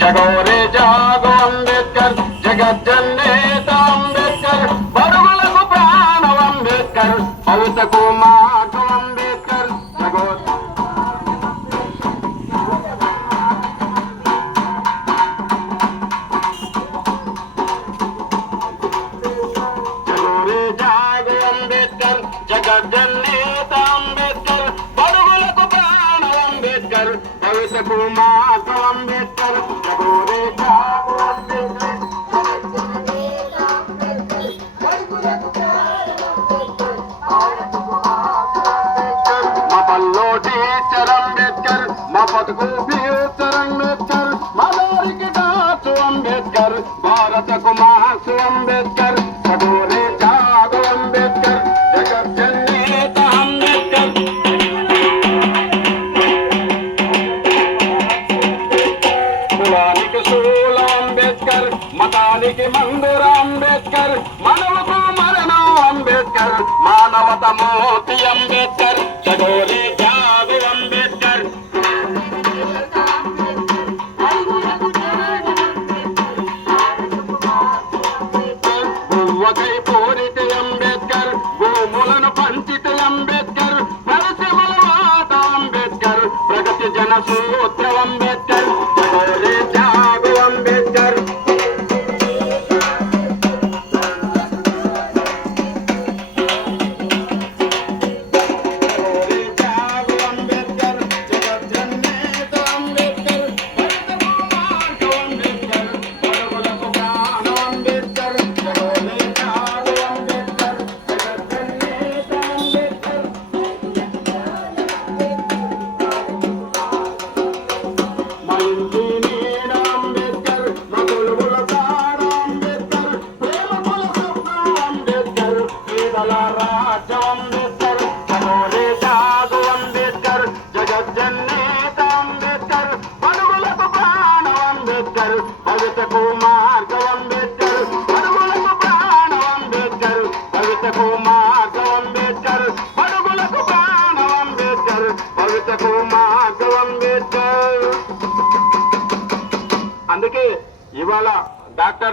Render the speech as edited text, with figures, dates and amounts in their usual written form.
జగోరే జాగో అంబేద్కర్, జగజ్జనేత అంబేద్కర్, బడుగులకు ప్రాణం అంబేద్కర్, భవితకు మార్గం అంబేద్కర్. జగోరే జాగో అంబేద్కర్, జగజ్జనేత అంబేద్కర్, బడుగులకు ప్రాణం అంబేద్కర్, భవితకు మార్గం అంబేద్కర్. జగోరే జాగో అంబేద్కర్, మా పల్లో టీచర్ అంబేద్కర్, మా బతుకు ఫ్యూచర్ అంబేద్కర్, మా దారికి దాసు అంబేద్కర్, భారతకు మార్సు అంబేద్కర్. జగోరే జాగో అంబేద్కర్, జగజ్జనేత అంబేద్కర్. కులానికి శూల అంబేద్కర్, మతానికి మందుర అంబేద్కర్, మనవకు మరణం అంబేద్కర్, మానవత మోతి అంబేద్కర్. జగోరే జాగో అంబేద్కర్. భూవకై పోరితే అంబేద్కర్, భూములను పంచితే అంబేద్కర్, పరిశ్రమల వాత అంబేద్కర్, ప్రగతి జన సూత్ర అంబేద్కర్. జగోరే జాగో అంబేద్కర్. జగోరే జాగో అంబేద్కర్, జగజ్జనేత అంబేద్కర్, భవితకు మార్గం అంబేద్కర్, బడుగులకు ప్రాణం అంబేద్కర్. జగోరే జాగో అంబేద్కర్, జగజ్జనేత అంబేద్కర్. మా ఇంటి నీడ అంబేద్కర్, మా కొలువుల తాడ అంబేద్కర్, ప్రేమకుల స్వప్నం అంబేద్కర్, పేదల రాజ్యం అంబేద్కర్. జగోరే జాగో అంబేద్కర్, జగజ్జనేత అంబేద్కర్, బడుగులకు ప్రాణం అంబేద్కర్, భవితకు మార్గం అంబేద్కర్, బడుగులకు ప్రాణం అంబేద్కర్, భవితకు మార్గం అంబేద్కర్, బడుగులకు ప్రాణం అంబేద్కర్, భవితకు మార్గం అంబేద్కర్. అందుకే ఇవాళ డాక్టర్